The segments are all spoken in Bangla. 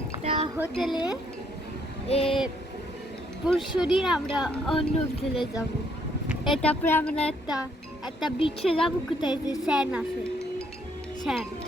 একটা হোটেলে পরশু দিন আমরা অন্য হোটেলে যাব। তারপরে আমরা একটা একটা বিচে যাব। কোথায় যে স্যান্ড আছে? Sand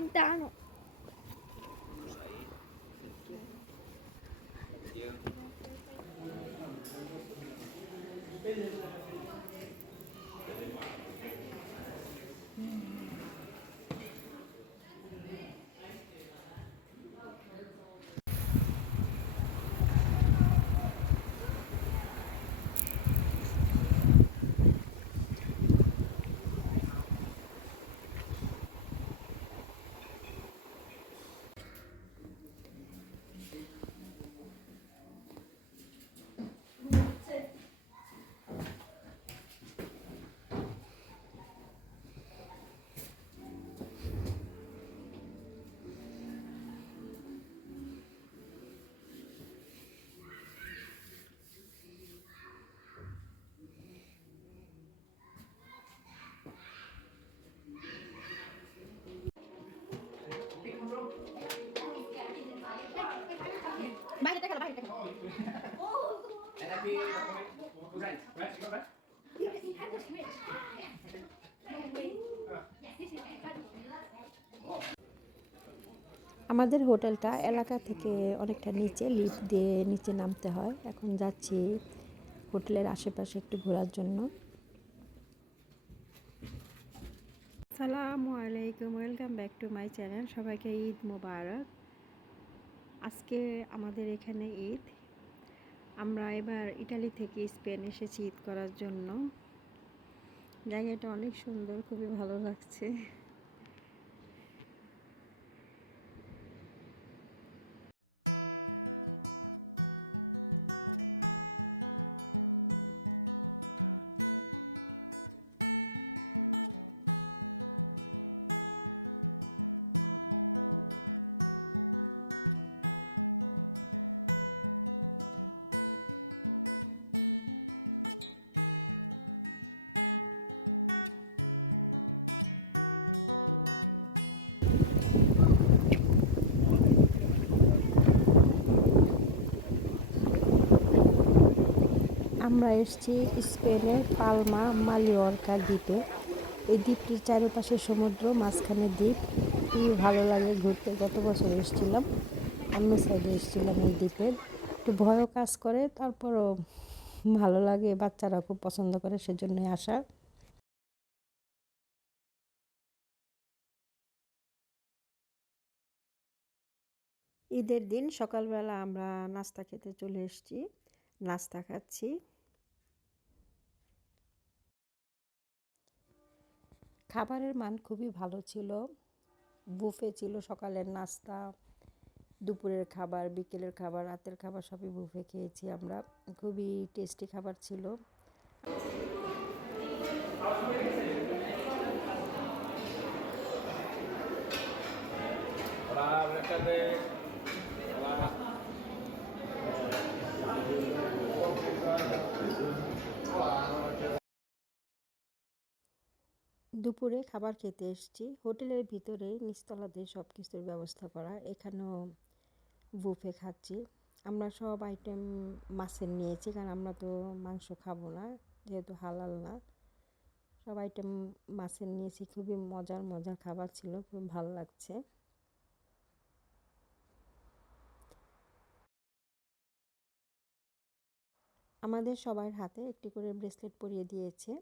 lontano. বাইরে দেখো বাইরে দেখো আমাদের হোটেলটা এলাকা থেকে অনেকটা নিচে লিফট দিয়ে নিচে নামতে হয়। এখন যাচ্ছি হোটেলের আশেপাশে একটু ঘোরার জন্য। সালামু আলাইকুম welcome back to my channel. সবাইকে ঈদ মোবারক। আজকে আমাদের এখানে ঈদ। আমরা এবার ইটালি থেকে স্পেন এসেছি ঈদ করার জন্য। জায়গাটা অনেক সুন্দর, খুবই ভালো লাগছে। আমরা এসেছি স্পেনের পালমা মালিওরকা দ্বীপে। এই দ্বীপটির চারিপাশে সমুদ্র, মাঝখানে দ্বীপ। খুবই ভালো লাগে ঘুরতে। গত বছর এসেছিলাম, অন্য সাইডে এসেছিলাম এই দ্বীপে। একটু ভয়ও কাজ করে, তারপরও ভালো লাগে, বাচ্চারা খুব পছন্দ করে, সেজন্যই আসা। ঈদের দিন সকালবেলা আমরা নাস্তা খেতে চলে এসেছি, নাস্তা খাচ্ছি। খাবারের মান খুবই ভালো ছিল বুফে ছিল সকালের নাস্তা, দুপুরের খাবার, বিকেলের খাবার, রাতের খাবার সবই বুফে খেয়েছি আমরা খুবই টেস্টি খাবার ছিল. দুপুরে খাবার খেতে এসেছি। হোটেলের ভিতরে নিচতলাতে সব কিছুর ব্যবস্থা করা। এখানেও বুফে খাচ্ছি। আমরা সব আইটেম মাছের নিয়েছি, কারণ আমরা তো মাংস খাব না, যেহেতু হালাল না। সব আইটেম মাছের নিয়েছি, খুবই মজার মজার খাবার ছিল, খুব ভালো লাগছে। আমাদের সবার হাতে একটি করে ব্রেসলেট পরিয়ে দিয়েছে।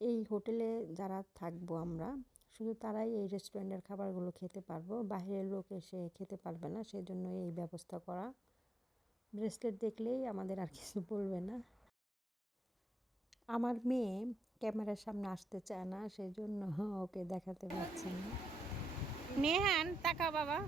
এই হোটেলে যারা থাকব আমরা, শুধু তারাই এই রেস্টুরেন্টের খাবারগুলো খেতে পারব। বাইরের লোক এসে খেতে পারবে না সেই জন্য এই ব্যবস্থা করা। ব্রেসলেট দেখলেই আমাদের আর কিছু বলবে না। আমার মেয়ে ক্যামেরার সামনে আসতে চায় না সেই জন্য ওকে দেখাতে পারছি না। মেহান তাকা বাবা.